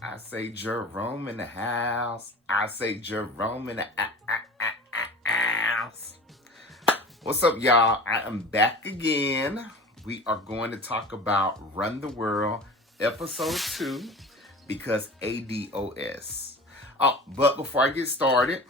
I say Jerome in the house. I say Jerome in the house. What's up, y'all? I am back again. We are going to talk about Run the World, episode 2, because ADOS. Oh, but before I get started,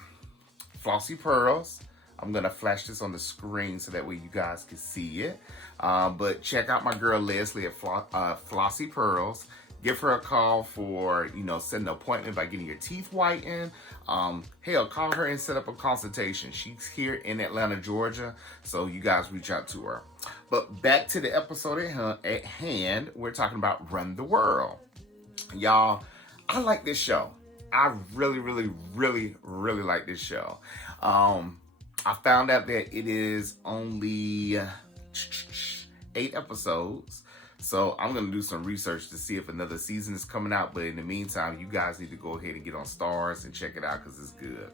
Flossie Pearls. I'm going to flash this on the screen so that way you guys can see it. But check out my girl Leslie at Flossie Pearls. Give her a call for, setting an appointment by getting your teeth whitened. Hell, call her and set up a consultation. She's here in Atlanta, Georgia, so you guys reach out to her. But back to the episode at hand, we're talking about Run the World. Y'all, I like this show. I really, really, really, really like this show. I found out that it is only 8 episodes. So I'm going to do some research to see if another season is coming out. But in the meantime, you guys need to go ahead and get on Stars and check it out because it's good.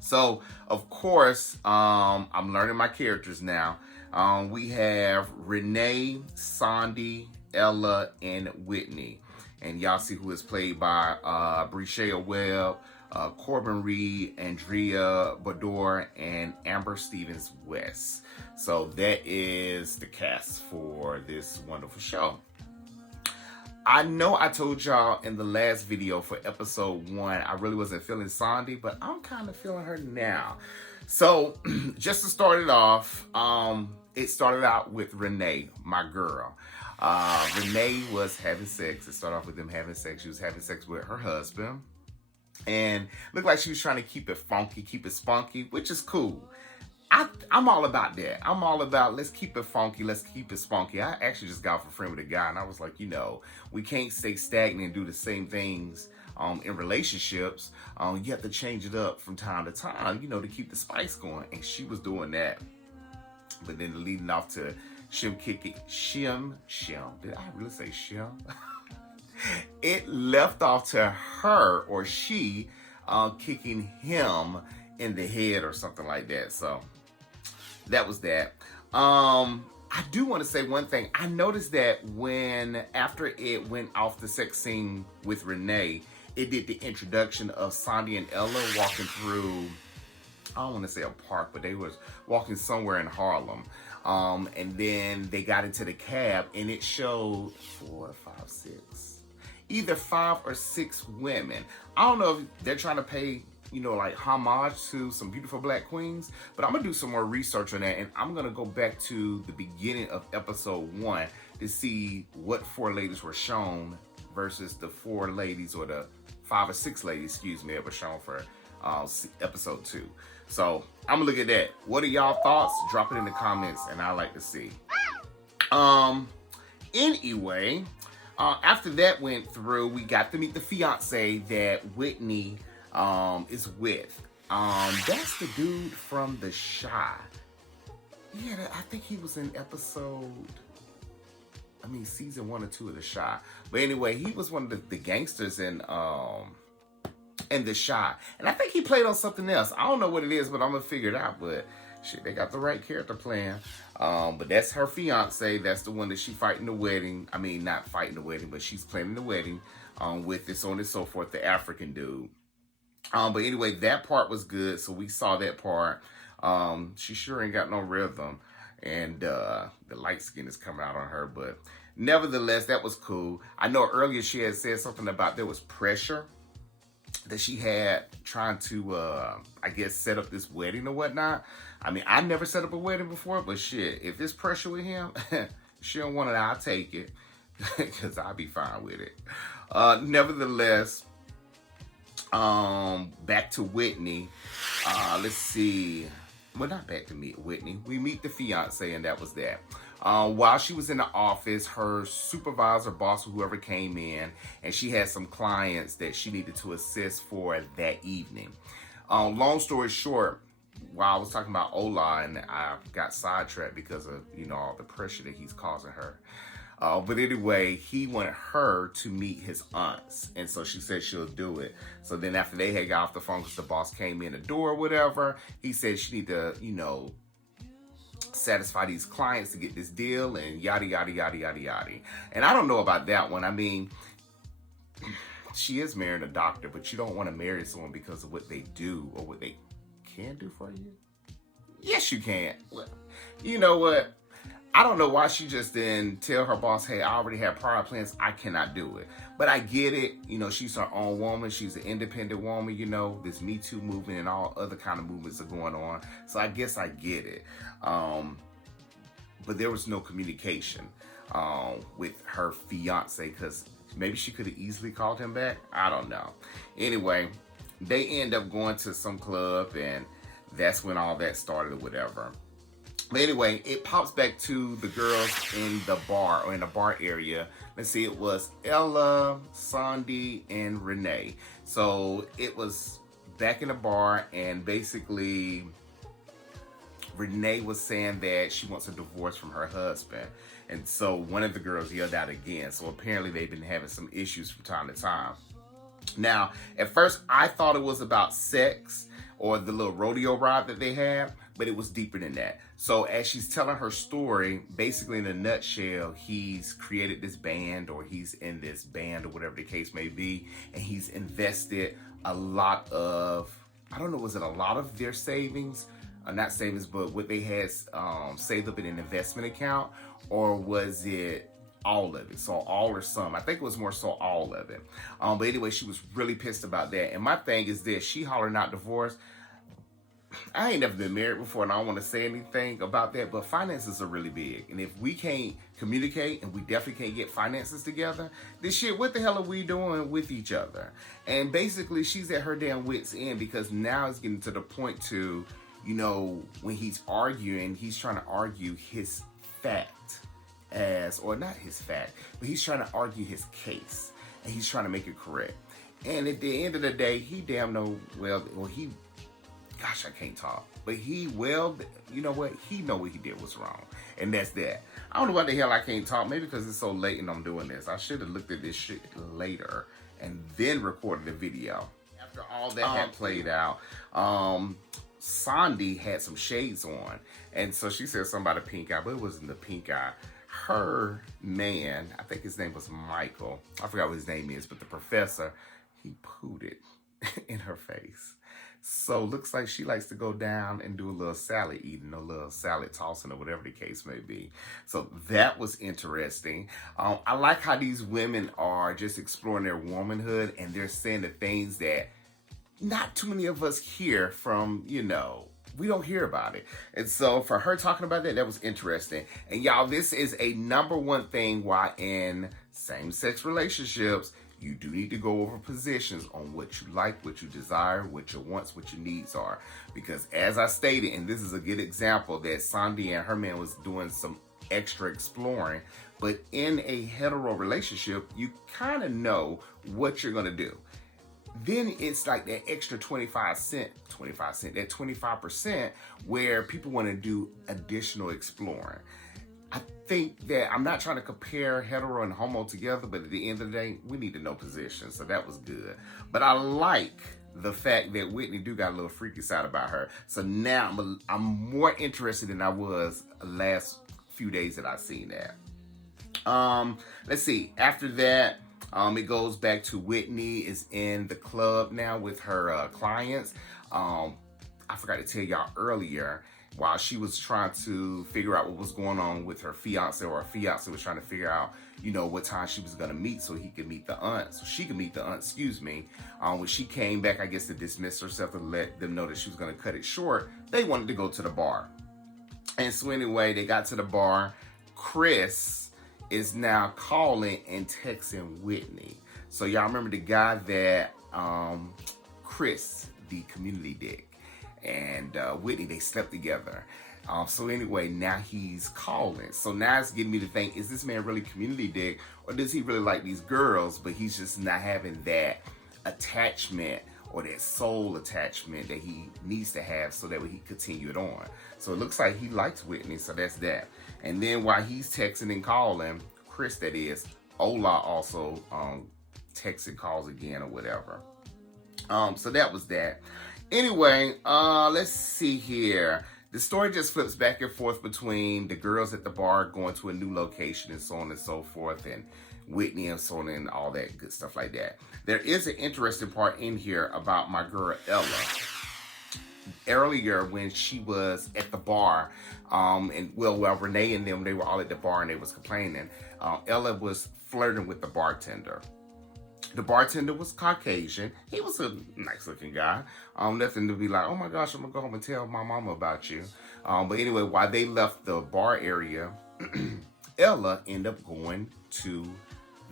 So, of course, I'm learning my characters now. We have Renee, Sandy, Ella, and Whitney. And y'all see who is played by Breshea Webb, Corbin Reed, Andrea Bador, and Amber Stevens West. So that is the cast for this wonderful show. I know I told y'all in the last video for episode 1, I really wasn't feeling Sandy, but I'm kind of feeling her now. So just to start it off, it started out with Renee, my girl. Renee was having sex. It started off with them having sex. She was having sex with her husband. And looked like she was trying to keep it funky, keep it spunky, which is cool. I'm all about that. I'm all about let's keep it funky, let's keep it spunky. I actually just got off a friend with a guy, and I was like, we can't stay stagnant and do the same things in relationships. You have to change it up from time to time, to keep the spice going. And she was doing that. But then leading off to Shim. Did I really say Shim? It left off to her or she kicking him in the head or something like that. So that was that. I do want to say one thing. I noticed that after it went off the sex scene with Renee, it did the introduction of Sandy and Ella walking through, I don't want to say a park, but they was walking somewhere in Harlem. And then they got into the cab and it showed 4, 5, 6. Either 5 or 6 women. I don't know if they're trying to pay, like homage to some beautiful black queens, but I'm gonna do some more research on that, and I'm gonna go back to the beginning of episode 1 to see what 4 ladies were shown versus the 4 ladies or the 5 or 6 ladies, that were shown for episode 2. So I'm gonna look at that. What are y'all thoughts? Drop it in the comments, and I like to see. Anyway. After that went through, we got to meet the fiance that Whitney is with. That's the dude from The Shy. Yeah, I think he was in season 1 or 2 of The Shy. But anyway, he was one of the gangsters in The Shy. And I think he played on something else. I don't know what it is, but I'm going to figure it out. But shit, they got the right character playing. But that's her fiance. That's the one that she fighting the wedding. I mean, not fighting the wedding, but she's planning the wedding with this, so on and so forth, the African dude. But anyway, that part was good. So we saw that part. She sure ain't got no rhythm. And the light skin is coming out on her. But nevertheless, that was cool. I know earlier she had said something about there was pressure that she had trying to, set up this wedding or whatnot. I mean, I never set up a wedding before, but shit, if there's pressure with him, she don't want it, I'll take it, because I'll be fine with it. Nevertheless, back to Whitney. Let's see. Well, not back to Whitney. We meet the fiance, and that was that. While she was in the office, her supervisor, boss, whoever came in, and she had some clients that she needed to assist for that evening. Long story short, while I was talking about Ola, and I got sidetracked because of, all the pressure that he's causing her. But anyway, he wanted her to meet his aunts. And so she said she'll do it. So then after they had got off the phone, because the boss came in the door or whatever, he said she need to, satisfy these clients to get this deal and yada, yada, yada, yada, yada. And I don't know about that one. I mean, she is marrying a doctor, but you don't want to marry someone because of what they do or what they can do for you. Yes, you can. Well, you know what? I don't know why she just didn't tell her boss, hey, I already have prior plans. I cannot do it. But I get it. You know, she's her own woman. She's an independent woman. You know, this Me Too movement and all other kind of movements are going on. So I guess I get it. But there was no communication with her fiance, because maybe she could have easily called him back. I don't know. Anyway, they end up going to some club, and that's when all that started or whatever. But anyway, it pops back to the girls in the bar, or in the bar area. Let's see, it was Ella, Sandy, and Renee. So it was back in the bar, and basically Renee was saying that she wants a divorce from her husband. And so one of the girls yelled out again. So apparently they've been having some issues from time to time. Now, at first I thought it was about sex or the little rodeo ride that they had, but it was deeper than that. So as she's telling her story, basically in a nutshell, he's created this band, or he's in this band, or whatever the case may be, and he's invested a lot of, I don't know, was it a lot of their savings? Not savings, but what they had saved up in an investment account, or was it all of it? So all or some. I think it was more so all of it. But anyway, she was really pissed about that. And my thing is this, she hollering out divorce. I ain't never been married before, and I don't want to say anything about that, but finances are really big. And if we can't communicate, and we definitely can't get finances together, then shit, what the hell are we doing with each other? And basically, she's at her damn wit's end, because now it's getting to the point to, you know, when he's arguing, he's trying to argue his fact as, or not his fact, but he's trying to argue his case, and he's trying to make it correct. And at the end of the day, he damn know, gosh, I can't talk. But you know what? He know what he did was wrong. And that's that. I don't know why the hell I can't talk. Maybe because it's so late and I'm doing this. I should have looked at this shit later and then recorded the video. After all that had played out, Sandy had some shades on. And so she said something about a pink eye, but it wasn't the pink eye. Her man, I think his name was Michael. I forgot what his name is, but the professor, he pooted in her face. So looks like she likes to go down and do a little salad eating, a little salad tossing, or whatever the case may be. So that was interesting. I like how these women are just exploring their womanhood, and they're saying the things that not too many of us hear from, you know, we don't hear about it. And so for her talking about that, that was interesting. And y'all, this is a #1 thing why in same-sex relationships, you do need to go over positions on what you like, what you desire, what your wants, what your needs are. Because as I stated, and this is a good example, that Sandy and her man was doing some extra exploring, but in a hetero relationship, you kind of know what you're going to do. Then it's like that extra 25%, that 25% where people want to do additional exploring. I think that I'm not trying to compare hetero and homo together, but at the end of the day, we need to know position. So that was good. But I like the fact that Whitney do got a little freaky side about her. So now I'm more interested than I was last few days that I've seen that. Let's see. After that, it goes back to Whitney is in the club now with her clients. I forgot to tell y'all earlier, while she was trying to figure out what was going on with her fiance, or her fiance was trying to figure out, you know, what time she was going to meet so he could meet the aunt. So she could meet the aunt, when she came back, I guess, to dismiss herself and let them know that she was going to cut it short, they wanted to go to the bar. And so anyway, they got to the bar. Chris is now calling and texting Whitney. So y'all remember the guy that, Chris, the community dick, and Whitney, they slept together. So anyway, now he's calling. So now it's getting me to think, is this man really community dick, or does he really like these girls, but he's just not having that attachment or that soul attachment that he needs to have so that he can continue it on. So it looks like he likes Whitney, so that's that. And then while he's texting and calling, Chris, that is, Ola also texts and calls again or whatever. So that was that. Anyway, let's see here. The story just flips back and forth between the girls at the bar going to a new location and so on and so forth. And Whitney and so on and all that good stuff like that. There is an interesting part in here about my girl Ella. Earlier when she was at the bar, and well, Renee and them, they were all at the bar and they was complaining. Ella was flirting with the bartender. The bartender was Caucasian. He was a nice looking guy. Nothing to be like, oh my gosh, I'm gonna go home and tell my mama about you. But anyway, while they left the bar area, Ella ended up going to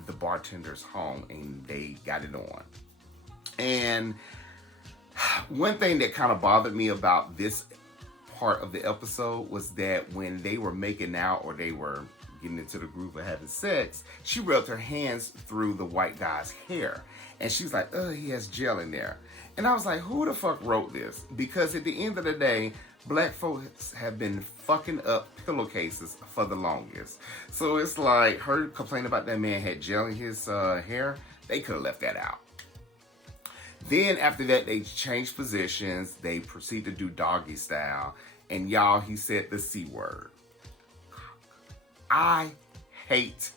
the bartender's home and they got it on. And one thing that kind of bothered me about this part of the episode was that when they were making out or they were getting into the groove of having sex, she rubbed her hands through the white guy's hair. And she was like, oh, he has gel in there. And I was like, who the fuck wrote this? Because at the end of the day, black folks have been fucking up pillowcases for the longest. So it's like her complaining about that man had gel in his hair. They could have left that out. Then after that, they changed positions. They proceed to do doggy style. And y'all, he said the C word. I hate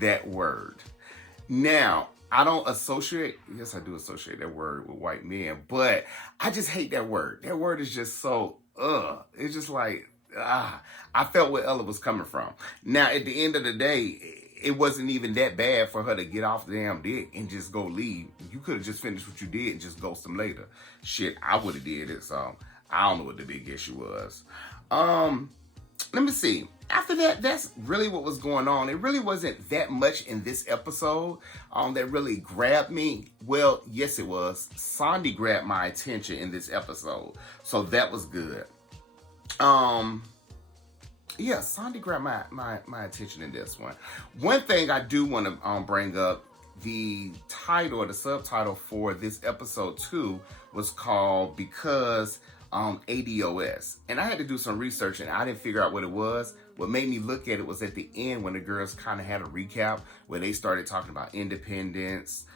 that word. Now, I don't associate, yes, I do associate that word with white men, but I just hate that word. That word is just so, it's just like, I felt where Ella was coming from. Now, at the end of the day, it wasn't even that bad for her to get off the damn dick and just go leave. You could have just finished what you did and just ghost them later. Shit, I would have did it, so I don't know what the big issue was. Let me see. After that, that's really what was going on. It really wasn't that much in this episode that really grabbed me. Well, yes, it was. Sandy grabbed my attention in this episode, so that was good. Yeah, Sandy grabbed my attention in this one. One thing I do want to bring up, the title or the subtitle for this episode 2 was called Because ADOS. And I had to do some research and I didn't figure out what it was. What made me look at it was at the end when the girls kind of had a recap where they started talking about independence,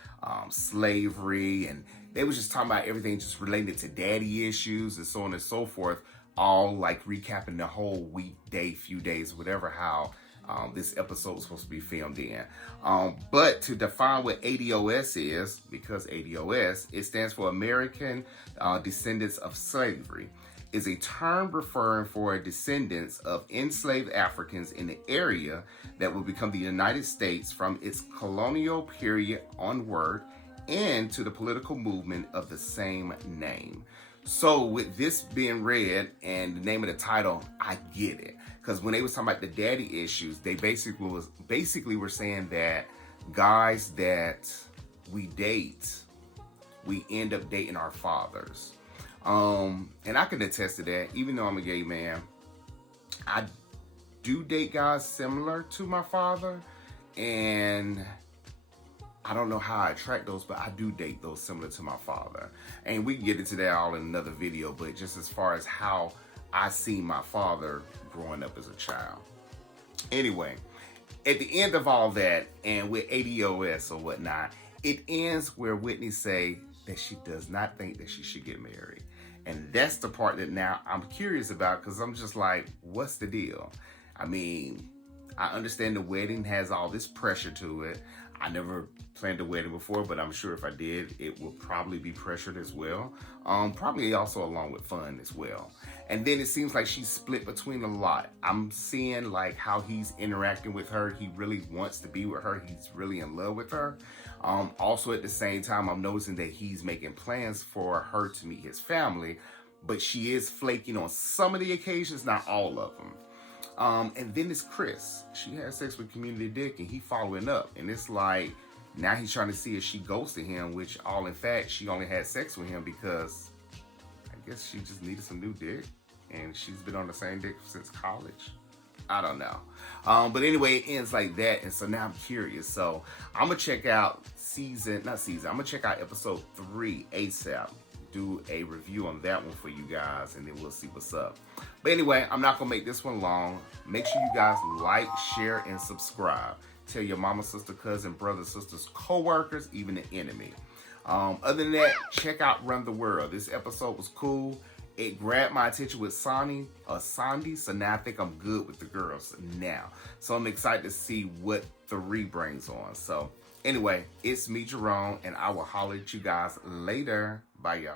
slavery, and they was just talking about everything just related to daddy issues and so on and so forth. All like recapping the whole weekday, few days, whatever, how this episode was supposed to be filmed in. But to define what ADOS is, because ADOS, it stands for American Descendants of Slavery, is a term referring for descendants of enslaved Africans in the area that will become the United States from its colonial period onward and to the political movement of the same name. So with this being read and the name of the title, I get it. Because when they was talking about the daddy issues, they basically were saying that guys that we date, we end up dating our fathers. And I can attest to that. Even though I'm a gay man, I do date guys similar to my father. And I don't know how I attract those, but I do date those similar to my father. And we can get into that all in another video, but just as far as how I see my father growing up as a child. Anyway, at the end of all that, and with ADOS or whatnot, it ends where Whitney say that she does not think that she should get married. And that's the part that now I'm curious about, because I'm just like, what's the deal? I mean, I understand the wedding has all this pressure to it. I never planned a wedding before, but I'm sure if I did, it will probably be pressured as well. Probably also along with fun as well. And then it seems like she's split between a lot. I'm seeing like how he's interacting with her. He really wants to be with her. He's really in love with her. Also at the same time, I'm noticing that he's making plans for her to meet his family, but she is flaking on some of the occasions, not all of them. And then it's Chris. She had sex with Community Dick and he following up. And it's like, now he's trying to see if she ghosted him, which all in fact, she only had sex with him because I guess she just needed some new dick. And she's been on the same dick since college. I don't know. But anyway, it ends like that. And so now I'm curious. So I'm going to check out I'm going to check out episode 3 ASAP. Do a review on that one for you guys, and then we'll see what's up. But anyway, I'm not gonna make this one long. Make sure you guys like, share, and subscribe. Tell your mama, sister, cousin, brother, sisters, co-workers, even the enemy. Other than that, check out Run the World. This episode was cool. it grabbed my attention with Sandy, so now I think I'm good with the girls now. So I'm excited to see what 3 brings on. So anyway, it's me, Jerome, and I will holler at you guys later. Bye, y'all.